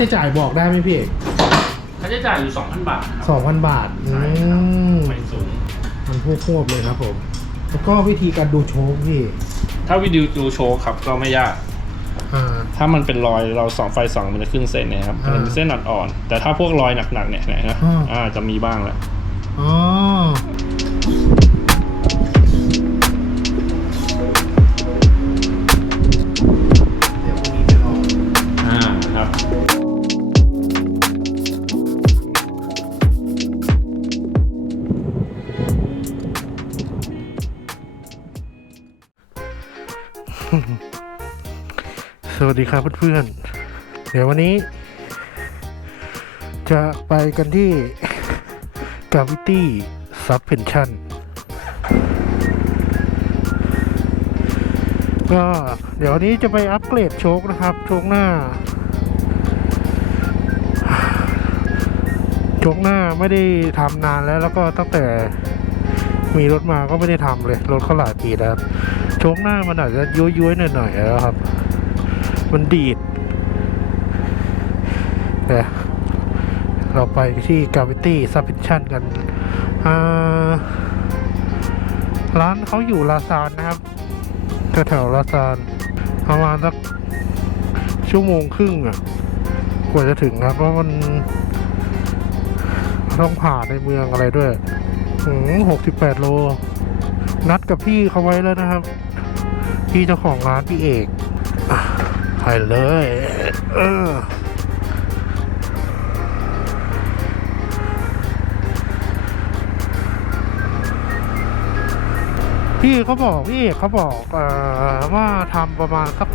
ค่าใช้จ่ายบอกได้ไหมพี่เอกค่าใช้จ่ายอยู่2,000บาทครับสองพันบาทอืใช่ครับมไม่สูง มันพวกควบเลยครับผม แล้วก็วิธีการดูโชคพี่ถ้าวิดีโอดูโชว์ครับก็ไม่ยาก อ่า ถ้ามันเป็นรอยเราส่องไฟส่องมันจะขึ้นเส้นเนะครับอ่ามัมันเป็นเส้นอ่อนๆแต่ถ้าพวกรอยหนักๆเนี่ยนะอ่า อ่าจะมีบ้างแหละ วัสดีครับเพื่อนๆ เดี๋ยววันนี้ จะไปกันที่ Gravity Suspension ก็เดี๋ยววันนี้จะไปอัปเกรดโชคนะครับ โชคหน้า โชคหน้าไม่ได้ทำนานแล้วแล้วก็ตั้งแต่มีรถมาก็ไม่ได้ทำเลย รถเขาหลายปีแล้ว โชคหน้ามันอาจจะย้วยๆหน่อยๆแล้วครับ มันดีดแต่เราไปที่ Gravity Suspension กัน ร้านเขาอยู่ลาซานนะครับแถวลาซานประมาณสักชั่วโมงครึ่งอะกว่าจะถึงครับ เพราะมันต้องผ่านในเมืองอะไรด้วยหกสิบแปดโล นัดกับพี่เขาไว้แล้วนะครับ พี่เจ้าของร้านพี่เอก ไปเลยเออพี่เขาบอกพี่เขาบอกออว่าทำประมาณสัก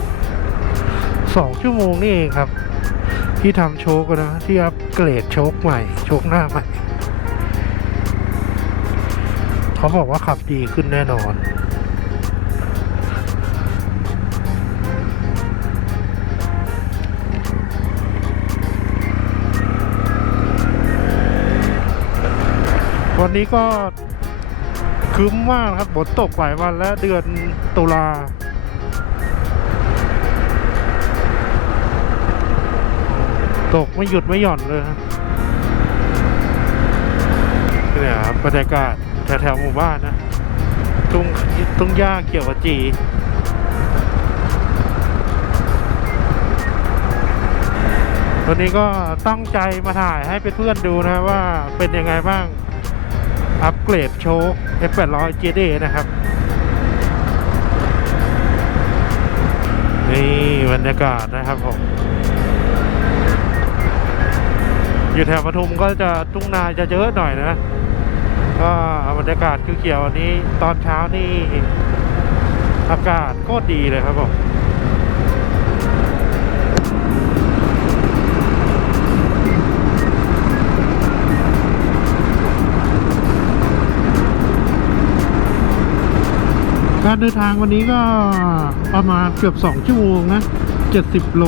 สองชั่วโมงนี่เองครับ ที่ทำโชคอะนะที่อัปเกรดโชคใหม่ โชคหน้าใหม่ เขาบอกว่าขับดีขึ้นแน่นอน นี้ก็ครึ้มมากครับฝนตกหลายวันแล้วเดือนตุลาตกไม่หยุดไม่หย่อนเลยครับนี่ครับบรรยากาศแถวๆหมู่บ้านนะทุ่งทุ่งหญ้าเกี่ยวกับจีวันนี้ก็ตั้งใจมาถ่ายให้เพื่อนๆดูนะว่าเป็นยังไงบ้าง อัปเกรดโชค F800 JD นะครับ นี่บรรยากาศนะครับผม อยู่แถวปทุมก็จะทุ่งนาจะเยอะหน่อยนะ ก็บรรยากาศเขียวๆวันนี้ตอนเช้านี่อากาศโคตรดีเลยครับผม การเดินทางวันนี้ก็ประมาณเกือบสองชั่วโมงนะเจ็ดสิบโล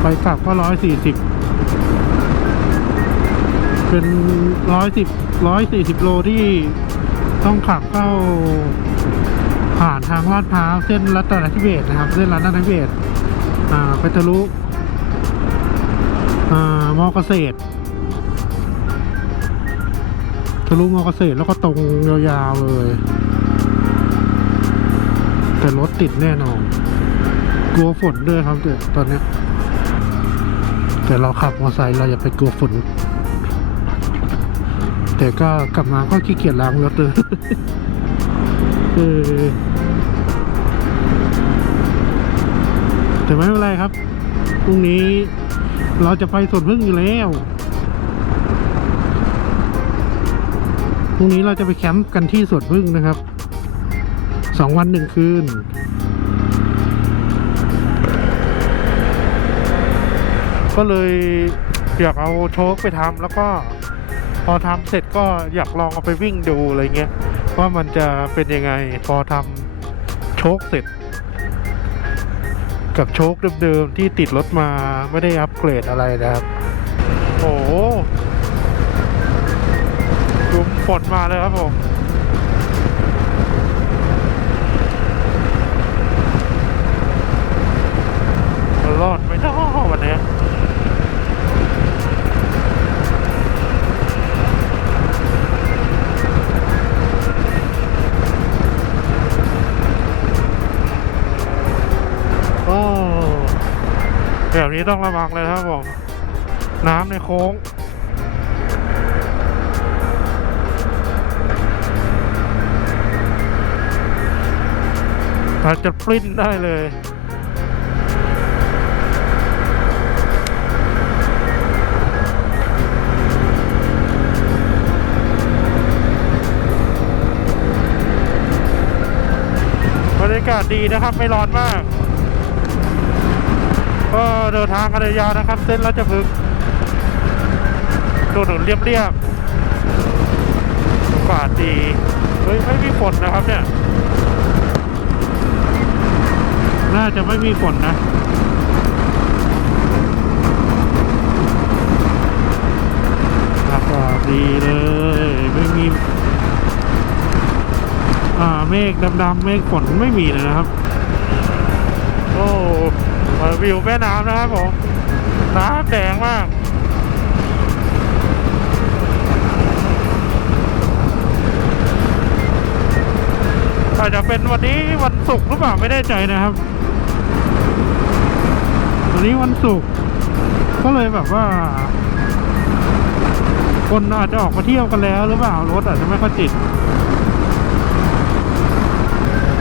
ไปกลับก็ร้อยสี่สิบเป็นร้อยสิบร้อยสี่สิบโลที่ต้องขับเข้าผ่านทางลาดพร้าวเส้นรัตนทิเบศนะครับ เส้นรัตนทิเบศอ่าไปทะลุอ่ามอเกษตร ทะลุมอเกษตรแล้วก็ตรงยาวๆเลย แต่รถติดแน่นอน กลัวฝนด้วยครับเดี๋ยวตอนนี้ แต่เราขับมอเตอร์ไซค์เราอย่าไปกลัวฝน แต่ก็กลับมาก็ขี้เกียจล้างรถเลยเออแต่ไม่เป็นไรครับ พรุ่งนี้เราจะไปสวนพึ่งอยู่แล้ว รุ่งนี้เราจะไปแคมป์กันที่สวนพึ่งนะครับสองวันหนึ่งคืนก็เลยอยากเอาโชคไปทำแล้วก็พอทำเสร็จก็อยากลองเอาไปวิ่งดูอะไรเงี้ยว่ามันจะเป็นยังไงพอทำโชคเสร็จ กับโชคเดิมๆที่ติดรถมาไม่ได้อัปเกรดอะไรนะครับ โอ้โห ฝนมาเลยครับผมรอดไม่ได้วันนี้แบบนี้ต้องระวังเลยครับผม น้ำในโค้ง อาจจะปริ้นได้เลยบรรยากาศดีนะครับไม่ร้อนมาก ก็เดินทางกันยาวนะครับ เส้นราชพฤกษ์ถนนเรียบๆอากาศดี เฮ้ย ไม่มีฝนนะครับเนี่ย น่าจะไม่มีฝนนะอากาศดีเลย ไม่มี อ่าเมฆดำๆเมฆฝนไม่มีเลยนะครับ โอ้มาวิวแม่น้ำนะครับผมน้ำแดงมากอาจจะเป็นวันนี้วันศุกร์หรือเปล่าไม่แน่ใจนะครับ วันนี้วันศุกร์ก็เลยแบบว่า คนอาจจะออกมาเที่ยวกันแล้วหรือเปล่ารถอาจจะไม่ค่อยติด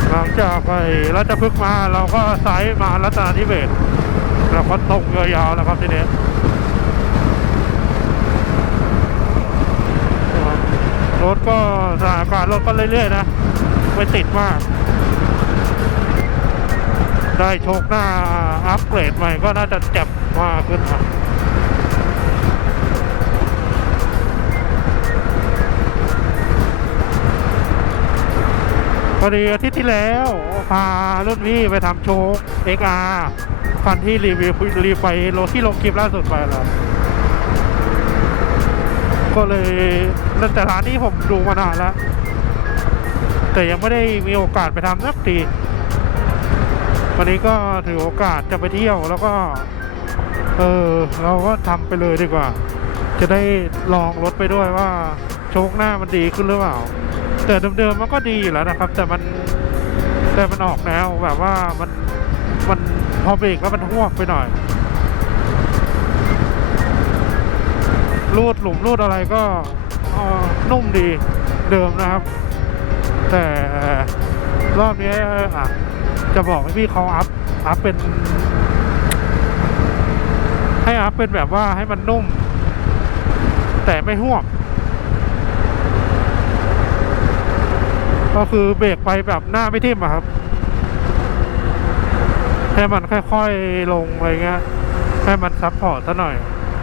หลังจากไปรัชพฤกษ์มาเราก็ไซด์มารัตนาธิเบศเราก็ตรงยาวๆแล้วครับทีนี้รถก็สถานการณ์รถก็เรื่อยๆนะ ไม่ติดมาก ได้โชคหน้าอัปเกรดใหม่ก็น่าจะเจ็บมากขึ้นครับพอดีอาทิตย์ที่แล้วพารุ่นพี่ไปทำโชว์ XR คันที่รีวิวรีไปโลที่ลงคลิปล่าสุดไปแล้วก็เลยแต่ร้านนี้ผมดูมานานแล้ว แต่ยังไม่ได้มีโอกาสไปทำสักที วันนี้ก็ถือโอกาสจะไปเที่ยวแล้วก็ เออเราก็ทำไปเลยดีกว่า จะได้ลองรถไปด้วยว่าโชคหน้ามันดีขึ้นหรือเปล่า แต่เดิมๆมันก็ดีอยู่แล้วนะครับ แต่มันแต่มันออกแนวแบบว่ามันมันพอเบรกแล้วมันห่วงไปหน่อยรูดหลุมรูดอะไรก็นุ่มดีเดิมนะครับ แต่รอบนี้อะ จะบอกให้พี่เขาอัพอัพเป็น ให้อัพเป็นแบบว่าให้มันนุ่ม แต่ไม่ห่วงก็คือเบรกไปแบบหน้าไม่ทิ่มอะครับให้มันค่อยๆลงอะไรเงี้ยให้มันซับพอร์ตซะหน่อย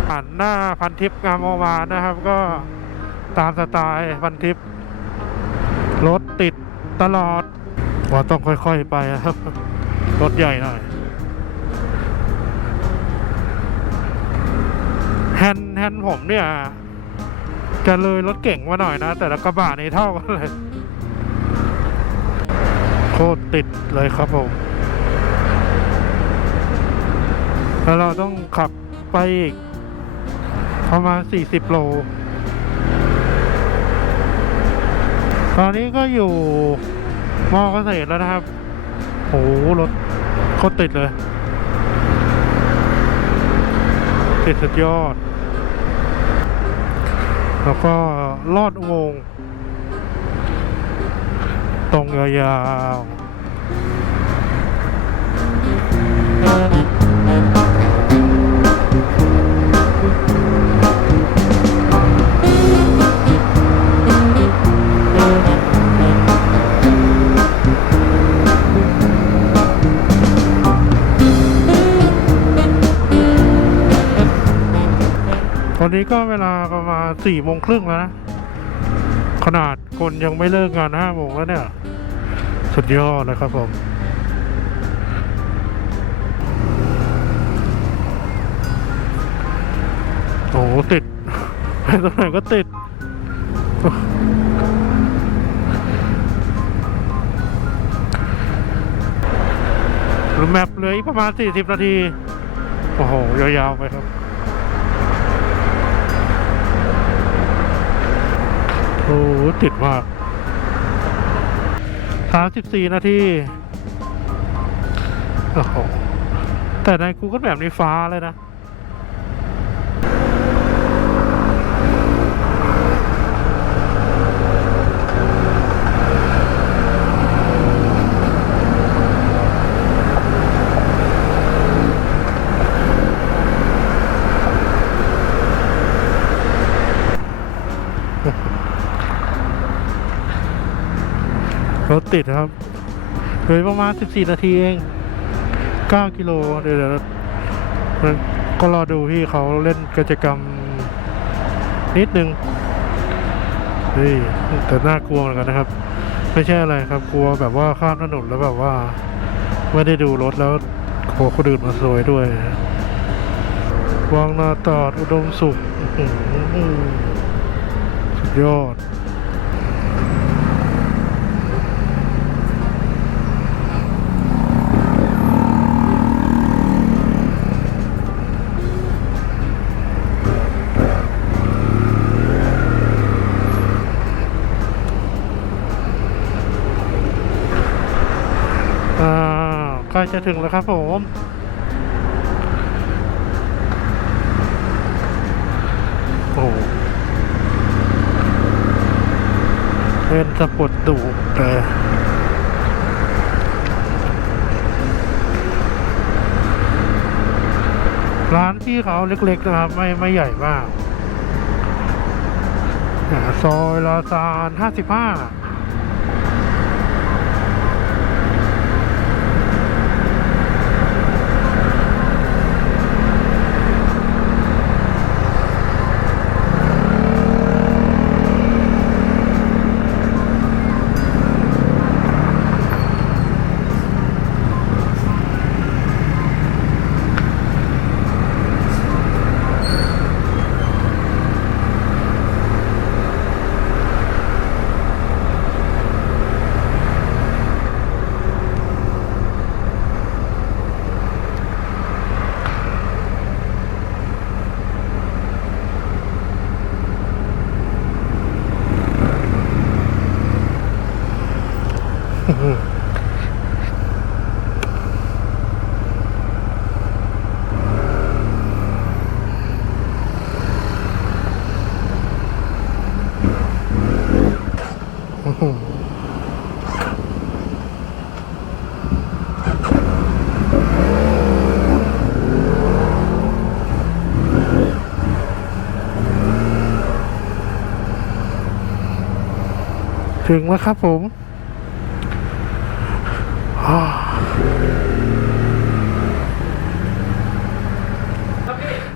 ผ่านหน้าพันทิปงามวานนะครับ ก็ตามสไตล์พันทิปรถติดตลอด ว่าต้องค่อยๆไปครับ รถใหญ่หน่อยแฮนด์แฮนผมเนี่ยจะเลยรถเก่งมาหน่อยนะ แต่ละกระบะนี่เท่ากันเลยโคตรติดเลยครับผม แล้วเราต้องขับไปอีก ประมาณ 40 โล ตอนนี้ก็อยู่ มอเกษตรแล้วนะครับโหรถโคตรติดเลย ติดสุดยอด แล้วก็ลอดอุโมงค์ตรงยาวๆ อนนี้ก็เวลาประมาณสี่โมงครึ่งแล้วนะ ขนาดคนยังไม่เลิกงานห้าโมงแล้วเนี่ย สุดยอดเลยครับผมโอ้ติดไปตรงไหนก็ติดหรือแมปเหลืออีกประมาณ 40 นาที โอ้โห ยาวๆไปครับ โอ้ติดมากสามสิบสี่นาทีโอ้โหแต่ใน Google แบบนี้ฟ้าเลยนะ ถติดครับเหลือประมาณ 14 นาทีเอง 9 กิโล เดี๋ยวก็รอดูพี่เขาเล่นกิจกรรมนิดนึงเฮ้ยแต่น่ากลัวเหมือนกันนะครับ ไม่ใช่อะไรครับกลัวแบบว่าข้ามถนนแล้วแบบว่า ไม่ได้ดูรถแล้วโหคนอื่นมาซวยด้วยวางนาตราดอุดมสุขสุดยอด กล้จะถึงแล้วครับผมโอ้โหเป็นสะปอร์ตดุแต่ร้านพี่เขาเล็กๆนะครับ ไม่ไม่ใหญ่มากซอยลาซานห้าสิบห้า ถึงแล้วครับผมอ่า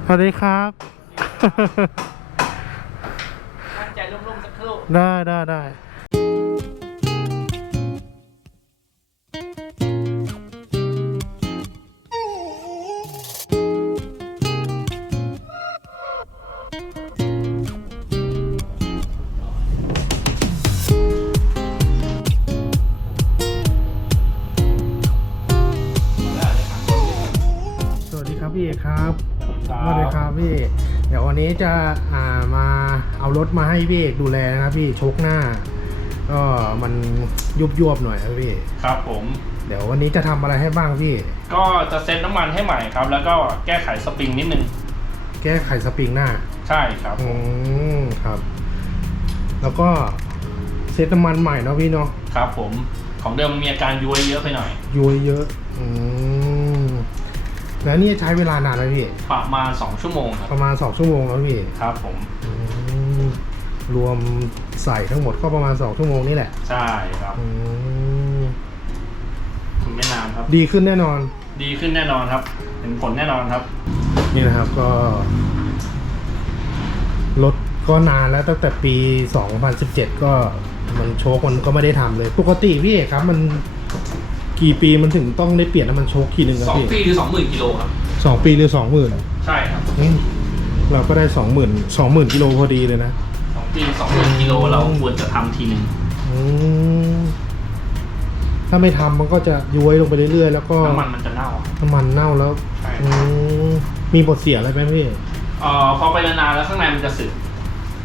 สวัสดีครับ ตั้งใจลุ่มๆสักครู่ ได้ได้ได้ รถมาให้พี่เอกดูแลนะครับพี่ชกหน้าก็มันยุบยวบๆหน่อยครับพี่ครับผม เดี๋ยววันนี้จะทำอะไรให้บ้างพี่ ก็จะเซ็ตน้ำมันให้ใหม่ครับ แล้วก็แก้ไขสปริงนิดนึง แก้ไขสปริงหน้า ใช่ครับ อืมครับ แล้วก็เซ็ตน้ำมันใหม่เนาะพี่เนาะครับผม ของเดิมมีอาการย้วยเยอะไปหน่อยย้วยเยอะ อืมแล้วนี่ใช้เวลานานไหมพี่ ประมาณ 2 ชั่วโมงครับ ประมาณสองชั่วโมงแล้วพี่ ครับผมอืม รวมใส่ทั้งหมดก็ประมาณสองชั่วโมงนี่แหละใช่ครับอืมคุณไม่นานครับ ดีขึ้นแน่นอน ดีขึ้นแน่นอนครับ เห็นผลแน่นอนครับ นี่นะครับก็รถก็นานแล้วตั้งแต่ปี 2017 ก็มันโชคมันก็ไม่ได้ทำเลย ปกติพี่เอกครับมันกี่ปีมันถึงต้องได้เปลี่ยนน้ำมันโชคทีหนึ่งครับ2พี่ปีหรือ20,000กิโลครับ สองปีหรือสองหมื่นใช่ครับ เราก็ได้สองหมื่นสองหมื่นกิโลพอดีเลยนะ 2ปี20,000กิโลเราควรจะทำทีหนึ่งอืมถ้าไม่ทำมันก็จะย้วยลงไปเรื่อยๆ แล้วก็น้ำมันมันจะเน่าน้ำมันเน่าแล้วใช่อืมมีบทเสียอะไรไหมพี่เอ่อพอไปนานๆแล้วข้างในมันจะสึก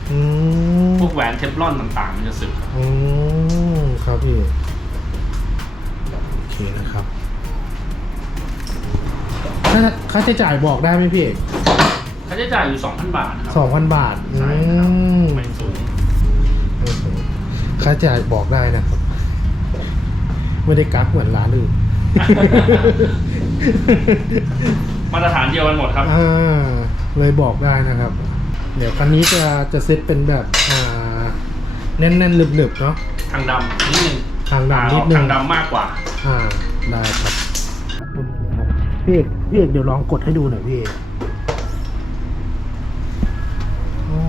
อืมพวกแหวนเทฟลอนต่างๆ มันจะสึกครับอืมครับพี่โอเคนะครับค่าค่าใช้จ่ายบอกได้ไหมพี่เอกค่าใช้จ่ายอยู่2,000บาทครัสองพันบาทใช่ครับอืมไม่สูง ค่าใช้จ่ายบอกได้นะครับ ไม่ได้กักเหมือนร้านอื่น มาตรฐานเดียวกันหมดครับ อ่าเลยบอกได้นะครับ เดี๋ยวคันนี้จะจะเซตเป็นแบบอ่าแน่นๆหนึบๆเนาะทางดำนิดนึงทางอ่าดำอนิอดกนึทางงดำมากกว่า อ่าได้ครับพี่เอกพี่เอกเดี๋ยวลองกดให้ดูหน่อยพี่เอกอ๋อ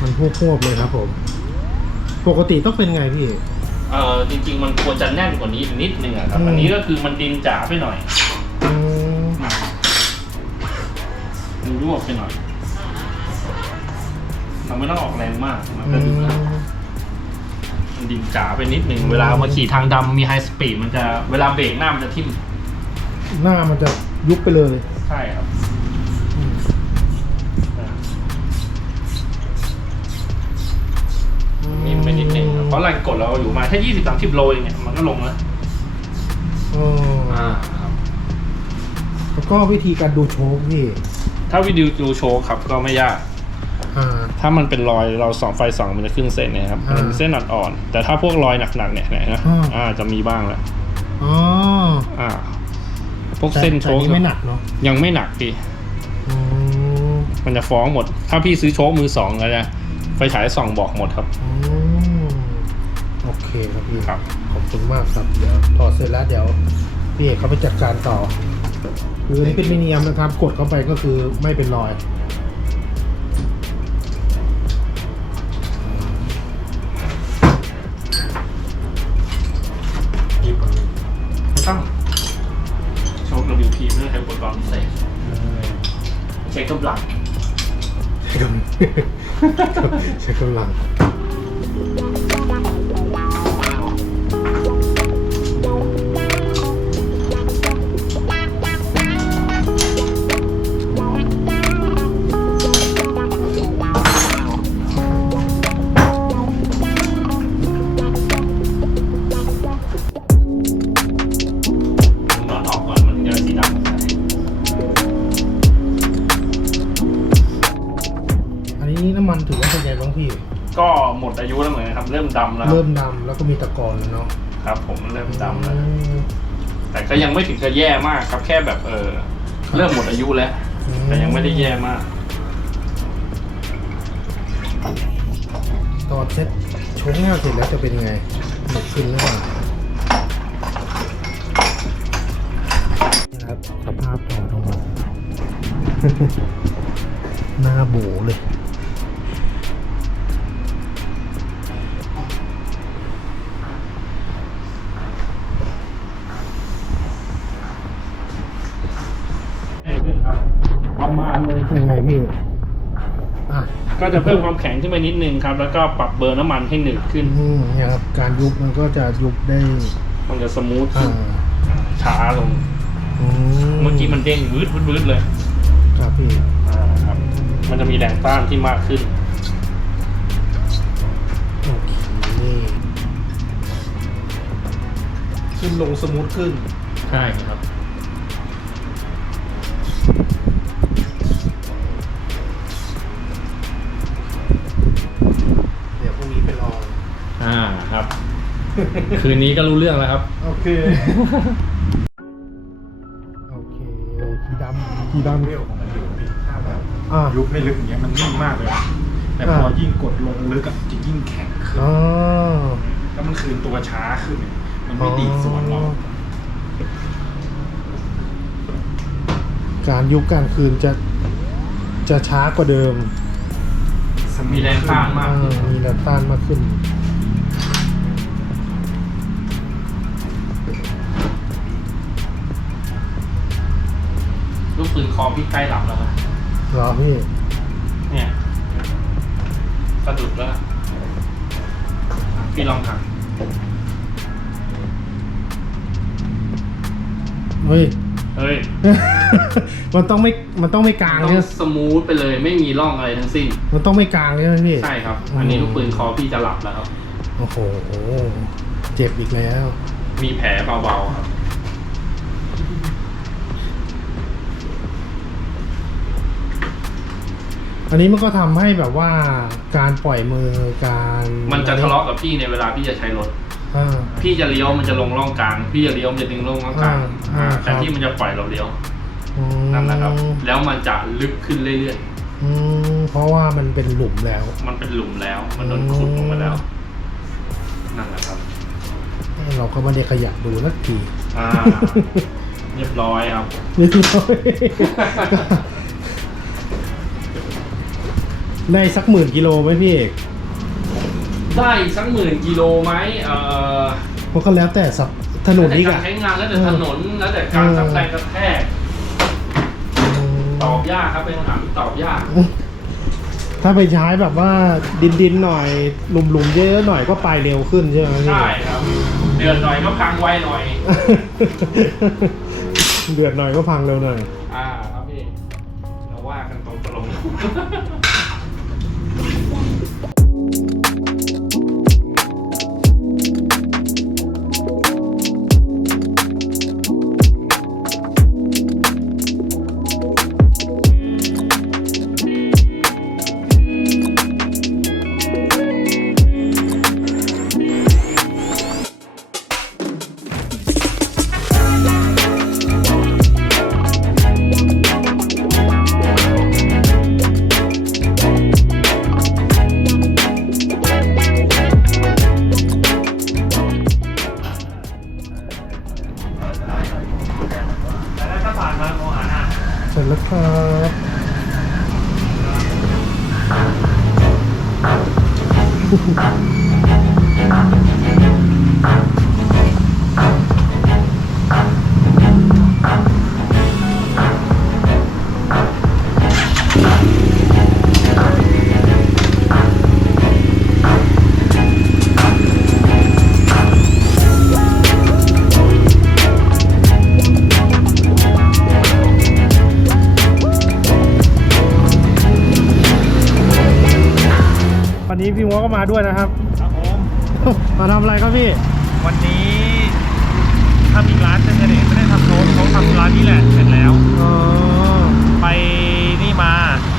มันพวบๆเลยครับผม ปกติต้องเป็นไงพี่เอกเออจริง ๆ มันควรจะแน่นกว่านี้อีกนิดนึงอะครับ อืม อันนี้ก็คือมันดินจ๋าไปหน่อยอืมมันยวบไปหน่อย เราไม่ต้องออกแรงมากมันอืก็ดูนะมมันดินจ๋าไปนิดนึง เวลามาขี่ทางดำมีไฮสปีดมันจะเวลาเบรกหน้ามันจะทิ่มหน้ามันจะยุบไปเลย ใช่ครับ นิ่มไปนิดนึงครับ เพราะแรงกดเราอยู่มาแค่ยี่สิบสามสิบโลเองเนี่ยมันก็ลงแล้วอ๋ออ่าครับแล้วก็วิธีการดูโชคพี่ถ้าวิดีโอดูโชว์ครับก็ไม่ยาก อ่า ถ้ามันเป็นรอยเราส่องไฟส่องมันจะขึ้นเส้นเนะครับอ่ามัมันเป็นเส้นอ่อนๆแต่ถ้าพวกรอยหนักๆเนี่ยนะอ่า อ่าจะมีบ้างแล้วอ๋ออ่า พวกแต่เส้นโชแต่ว์นี่ไม่หนักเนาะยังไม่หนักดิอืมมันจะฟ้องหมด ถ้าพี่ซื้อโชว์มือสองก็จะไฟฉายส่องบอกหมดครับ อืมโอเคครับพี่ครับ ขอบคุณมากครับเดี๋ยวถอดเสร็จแล้วเดี๋ยวพี่เอกเขาไปจัดการต่อคือนี่เป็นมิเนียมนะครับ กดเข้าไปก็คือไม่เป็นรอยไม่ต้องโชว์ WP ไม่ต้องใช้อุปกรณ์พิเศษเช็คกำลัง ใช้กำใช้กำลังำแล้วเริ่มดำแล้วก็มีตะกอนแล้วเนาะครับ ผมเริ่มดำแล้วอืมแต่ก็ยังไม่ถึงกับแย่มากครับแค่แบบเออเริ่มหมดอายุแล้วอืมแต่ยังไม่ได้แย่มากตอนเซ็ตชงหน้าเสร็จแล้วจะเป็นยังไงหมดขึ้นหรือเปล่านี่นะครับสภาพถอดออกมาหน้าโบเลย ก็จะเพิ่มความแข็งขึ้นไปนิดนึงครับ แล้วก็ปรับเบอร์น้ำมันให้หนืดขึ้น อืมเนี่ยครับการยุบมันก็จะยุบได้มันจะสมูทอ่าช้าลงอืเมื่อกี้มันเด้งวืดวืดวืดเลยครับพี่อ่าครับ มันจะมีแรงต้านที่มากขึ้น โอเคขึ้นลงสมูทขึ้น ใช่ครับ คืนนี้ก็รู้เรื่องแล้วครับ โอเค โอเคขีดำขีดำ เร็วของมันอยู่พี่ถ้าแบบอ่ายุบไม่ลึกอย่างเงี้ยมันนิ่มมากเลยแต่พออ่ายิ่งกดลงลึกอะจะยิ่งแข็งขึ้น อ๋อ แล้วมันคืนตัวช้าขึ้นมันไม่ดีดสวนเราการยุบการคืนจะจะช้ากว่าเดิมมีแรงต้านมากขึ้นอ่มีแรงต้านมากขึ้น ลูกปืนคอพี่ใกล้หลับแล้วนะเหรอพี่ เนี่ยสะดุดแล้วนะพี่ลองหักเฮ้ยเฮ้ยมันต้องไม่ มันต้องไม่กลางต้องใช่ไหมสมูทไปเลยไม่มีร่องอะไรทั้งสิ้น มันต้องไม่กลางใช่ไหมพี่ ใช่ครับ อันนี้ลูกปืนคอพี่จะหลับแล้วครับ โอ้โห เจ็บอีกแล้ว มีแผลเบาๆครับ อันนี้มันก็ทำให้แบบว่าการปล่อยมือการมันจะทะเลาะกับพี่ในเวลาพี่จะใช้รถ อ่า พี่จะเลี้ยวมันจะลงร่องกลาง พี่จะเลี้ยวมันจะดึงลงร่องกลางอ่าอ่าอ่าแต่ครับที่มันจะปล่อยเราเลี้ยวอืมนั่นแหละครับ แล้วมันจะลึกขึ้นเรื่อยอืมเพราะว่ามันเป็นหลุมแล้ว ๆ มันเป็นหลุมแล้ว มันโดนขุดลงมาแล้ว นั่นแหละครับ เราก็ไม่ได้ขยับดูสักที อ่า เรียบร้อยครับนิดหน่อย ได้สักหมื่นกิโลไหมพี่เอกได้สักหมื่นกิโลไหมเอ่อมันก็แล้วแต่สับถนนแล้วแต่นี้กากัรนใช้งานแล้วแต่ถนนแล้วแต่การซับแรงกระแทกตอบยากครับเป็นคำถามที่ตอบยาก ถ้าไปใช้แบบว่าดินดินๆหน่อยหลุมหลุมๆเยอะๆหน่อยก็ไปเร็วขึ้นใช่ไหมพี่ ใช่ครับ เดือนหน่อยก็พังไวหน่อย เดือดหน่อยก็พังเร็วหน่อย อ่าครับพี่เราว่ากันตรงตรงแก็มาด้วยนะครับ ครับผม มาทำอะไรครับพี่ วันนี้ทำอีกร้านหนึงอะเนี่ยไม่ได้ทำโน้ตเขาทำร้านนี้แหละเสร็จแล้ว อ๋อ ไปนี่มา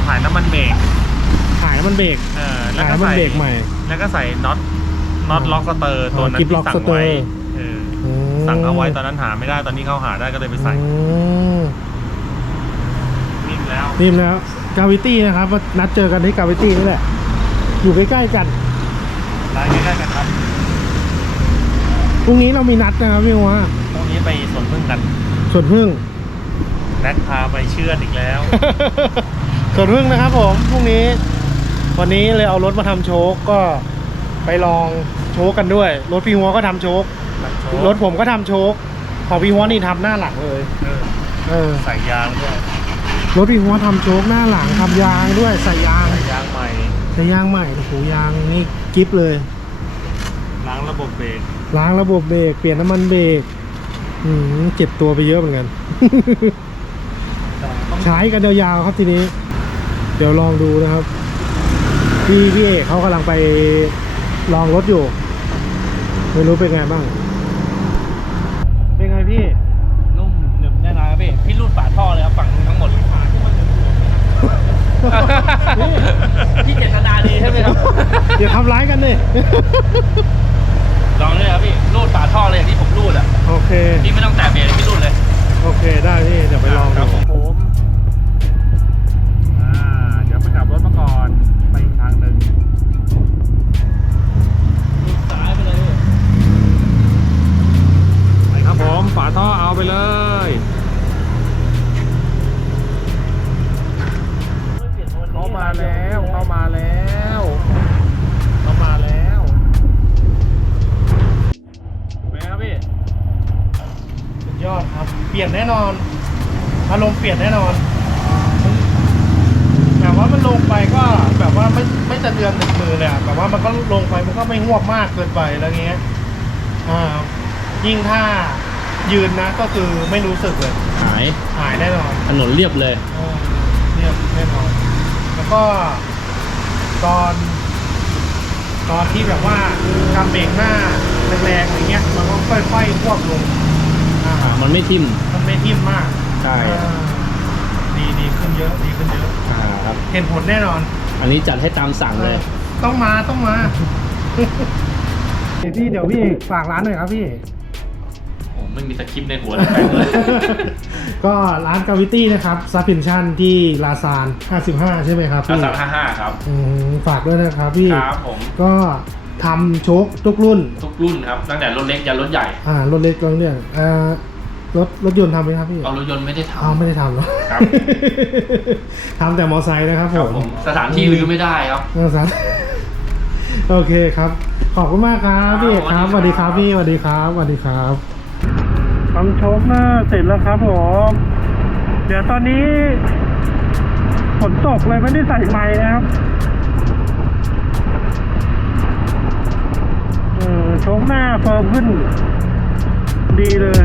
ถ่ายน้ำมันเบรกขายมันเบรก เออแล้วขายก็มันใส่เบรกใหม่แล้วก็ใส่น็อตน็อตล็อกสเตอร์ตัวนั้นกิ๊บล็ที่อกสั่งไว้สเตอร์เอออืมสั่งเอาไว้ตอนนั้นหาไม่ได้ตอนนี้เขาหาได้ก็เลยไปใส่อืมนิ่งแล้วนี่แล้วกาวิตี้นะครับว่านัดเจอกันที่กาวิตี้นี่แหละ อยู่ใกล้ๆกันร้านใกล้ๆกันครับพรุ่งนี้เรามีนัดนะครับพี่มัวพรุ่งนี้ไปสวนพึ่งกันส่วนพึ่งแน็กพาไปเชื่อดอีกแล้วส่วนพึ่งนะครับผมพรุ่งนี้ วันนี้เลยเอารถมาทำโชคก็ไปลองโชคกันด้วย รถพี่หัวก็ทำโชครถผมก็ทำโชคของพี่หัวนี่ทำหน้าหลังเลยเออเออใส่ยางด้วยรถพี่หัวทำโชคหน้าหลังทำยางด้วยใส่ยางใส่ยางใหม่ ใส่ยางใหม่โอ้โหยางนี่กิฟเลยล้างระบบเบรกล้างระบบเบรกเปลี่ยนน้ำมันเบรกอืมเจ็บตัวไปเยอะเหมือนกัน ใช้กันยาวๆครับทีนี้ เดี๋ยวลองดูนะครับ พี่พี่เอกเขากำลังไปลองรถอยู่ ไม่รู้เป็นไงบ้าง เป็นไงพี่ นุ่มหนึบแน่นอนครับพี่ พี่รูดฝาท่อเลยครับฝั่งนู้นทั้งหมด พี่เจตนาดีใช่ไหมครับ อย่าทำร้ายกันดิลองเลยครับพี่รูดฝาท่อเลยอย่างที่ผมรูดอะโอเค พี่ไม่ต้องแตะเบรกพี่รูดเลย โอเคได้พี่เดี๋ยวไปลองคดูรับผมผมอ่าเดี๋ยวไปกลับรถมาก่อนไปอีกทางหนึ่งซ้ายไปเลยไปครับผมฝาท่อเอาไปเลย มาแล้วเข้ามาแล้วเข้ามาแล้วเป็นไงครับพี่สุดยอดครับ เปลี่ยนแน่นอนอารมณ์เปลี่ยนแน่นอนแต่ว่ามันลงไปก็แบบว่าไม่ไม่สะเทือนถึงมือเลยอะแบบว่ามันก็ลงไปมันก็ไม่หวบมากเกินไปอะไรเงี้ยอ่ายิ่งถ้ายืนนะก็คือไม่รู้สึกเลย หาย หายแน่นอนถนนเรียบเลย เออเรียบแน่นอน แล้วก็ตอน ตอนที่แบบว่ากำเบรกหน้าแรงๆอย่างเงี้ย มันก็ค่อยๆควบลงอ่ามันไม่ทิ่ม มันไม่ทิ่มมากใช่ อ่าดีดีขึ้นเยอะดีขึ้นเยอะ อ่าครับ เห็นผลแน่นอนอันนี้จัดให้ตามสั่งเลย ต้องมาต้องมา เดี๋ยวพี่เดี๋ยวพี่ฝากร้านหน่อยครับพี่ ผมไม่มีสคริปต์ในหัวเลย ก็ร้านกาวิตี้นะครับซับเพนชั่นที่ลาซาน 55 ใช่ไหมครับอาพี่สามห้าห้าครับ อืมฝากด้วยนะครับพี่ ครับผม ก็ทำโชคทุกรุ่น ทุกรุ่นครับ ตั้งแต่รถเล็กยันรถใหญ่ อ่ารถเล็กรถเนี่ยอ่ารถรถยนต์ทำไหมครับพี่เอารถยนต์ไม่ได้ทำเอาไม่ได้ทำหรอครับทำแต่มอไซค์นะครับครับผผมมสถานที่รื้อไม่ได้ครับ มอไซค์โอเคครับ ขอบคุณมากครับพี่เอกครับสสวัวัสสดีดีคครัรับบพี่สวัสดีครับสวัสดีครับ ทำโชคหน้าเสร็จแล้วครับผม เดี๋ยวตอนนี้ฝนตกเลยไม่ได้ใส่ไม้นะครับ เออโชคหน้าเฟิร์มขึ้น ดีเลย